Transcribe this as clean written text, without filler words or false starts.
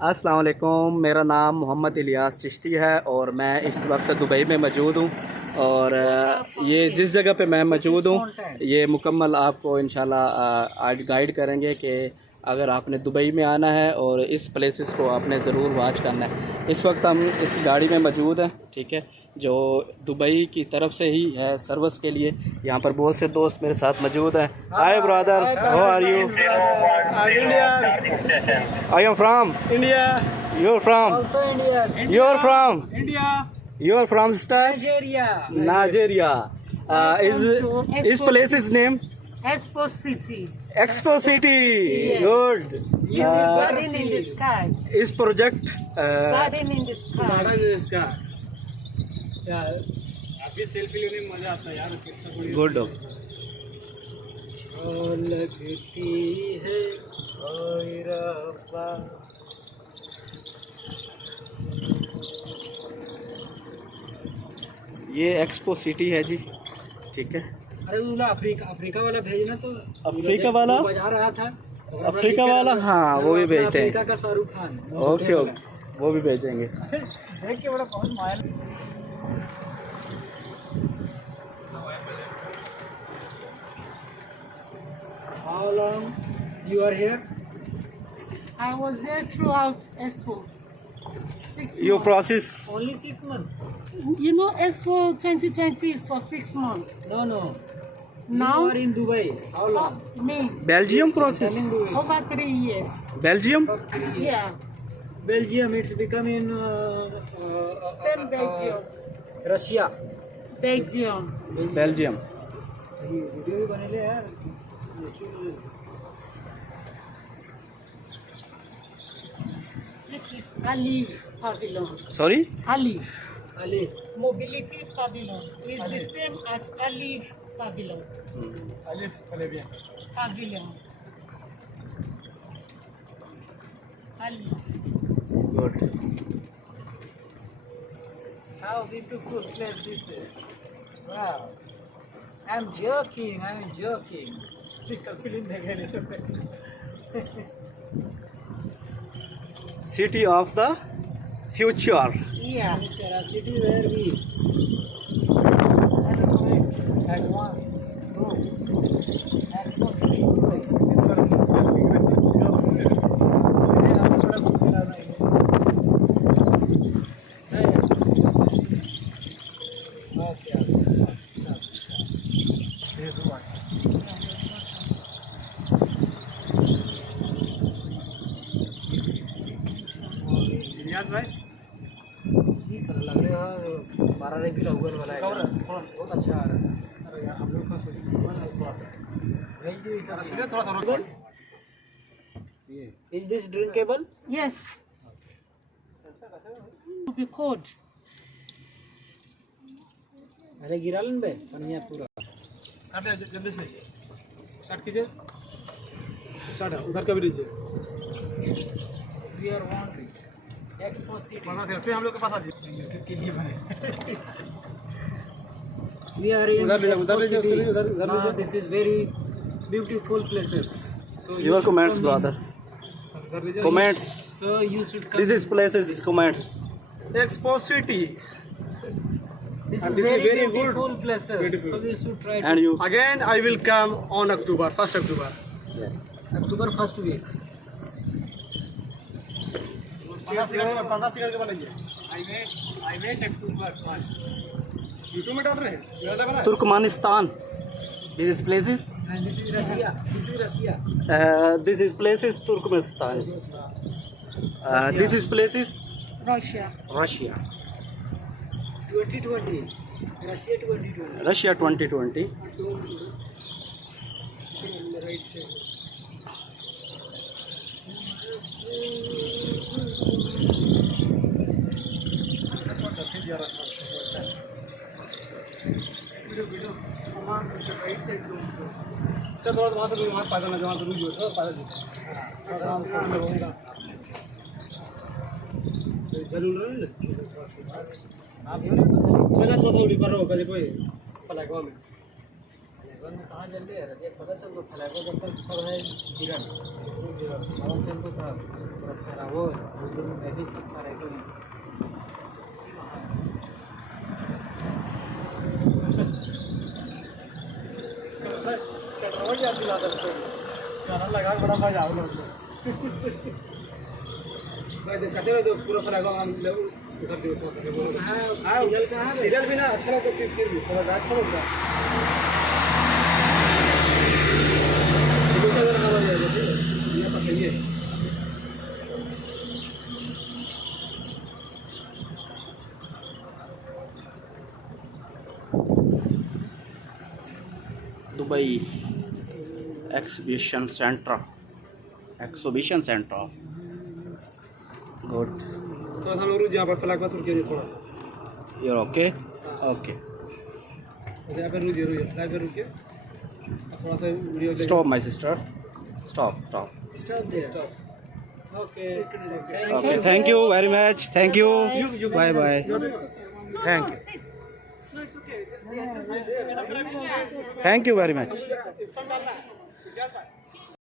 अस्सलाम वालेकुम, मेरा नाम मोहम्मद इलियास चिश्ती है और मैं इस वक्त दुबई में मौजूद हूँ। और ये जिस जगह पे मैं मौजूद हूँ ये मुकम्मल आपको इंशाल्लाह आज गाइड करेंगे कि अगर आपने दुबई में आना है और इस प्लेसेस को आपने ज़रूर वॉच करना है। इस वक्त हम इस गाड़ी में मौजूद हैं, ठीक है, जो दुबई की तरफ से ही है सर्विस के लिए। यहाँ पर बहुत से दोस्त मेरे साथ मौजूद हैं। Hi brother, how are you? I am from India. You are from Also Indian. You are from India. You are from star Nigeria. Nigeria. इस place is name Expo City. Expo city. Good. Garden in the sky. इस project Garden in the sky. Garden is इसका अभी selfie लेने में मजा आता है यार। कितना बड़ी गुड। लगती है ओए रब्बा। ये एक्सपो सिटी है जी, ठीक है। अरे वो अफ्रीका वाला भेजना तो अफ्रीका वाला बजा रहा था। अफ्रीका वाला, हाँ वो भी भेजते हैं। अफ्रीका का शाहरुख खान। ओके ओके, वो भी भेजेंगे। देख के बड़ा बहुत माया। How long you are here? I was there throughout Expo. 6 Your months. process Only 6 months. You know, Expo 2020 is for 6 months. No. Now, You are in Dubai. How long? me, Belgium process, Telling Dubai. over 3 years. Belgium, Yeah, Belgium. It's becoming same Belgium. Russia. Belgium. Belgium. Video भी बनेले यार। This is Ali Pavilion. Sorry, Ali. Ali. Mobility Pavilion. It's Ali. the same as Ali Pavilion. Ali Pavilion. Pavilion. Ali. good. How beautiful place this is. Wow. I'm joking. City of the future. Yeah. City where we advance. Go. Expo City. लग रहा है 12 range का Google वाला है। बहुत अच्छा आ रहा है। अरे यार हम लोग का थोड़ा सा रेंज भी थोड़ा Is this drinkable? Yes. To be cold. अरे गिरा लन बे पनिया पूरा काट ले जल्दी से स्टार्ट कीजिए। स्टार्ट है उधर का भी दीजिए। We are one Expo City। पे हम लोग के पास आ जाइए के लिए बने। We are in Expo City। This is very beautiful places. So Your comments, brother. Comments. So you should come. This is places. Comments. Expo City. This is very beautiful places. So we should try. And you? Again, I will come on October, 1st October. October first week. 15 second के बनाइए। I wait October 1st. YouTube में डाल रहे हैं? मेरा लगा ना? Turkmenistan. This is places. And this is Russia. This is Russia. This is places Turkmenistan. This is places Russia. Russia. 2020. Russia 2020. Russia 2020. चल थोड़ा वहाँ से वहाँ पैदल ना जहाँ से रुक जाओ पैदल जरूर आप मेरा तो थोड़ी पर हो कभी कोई पला को में कहाँ जल्दी है ये पता चल तो फ्लैग जब तक सब है गिरन पता चल तो था वो मैं भी सब करेगा पेट्रोल याद दिला सकते हो खाना लगा बड़ा मजा आओ लोग भाई कहते रहो पूरा फ्लैग हम ले उधर जो हां उधर कहां है इधर भी ना अच्छा लगता फिर भी थोड़ा रात को होगा दूसरा जगह हवा जाएगा ठीक है ये पता ही है दुबई exhibition center good थोड़ा सा लोग यहाँ पर फ्लैग पर तुर्की थोड़ा सा you're okay okay यहाँ पे रुकिए फ्लैग पे रुकिए थोड़ा सा video stop my sister stop stop they okay okay thank you very much thank you bye bye thank you very much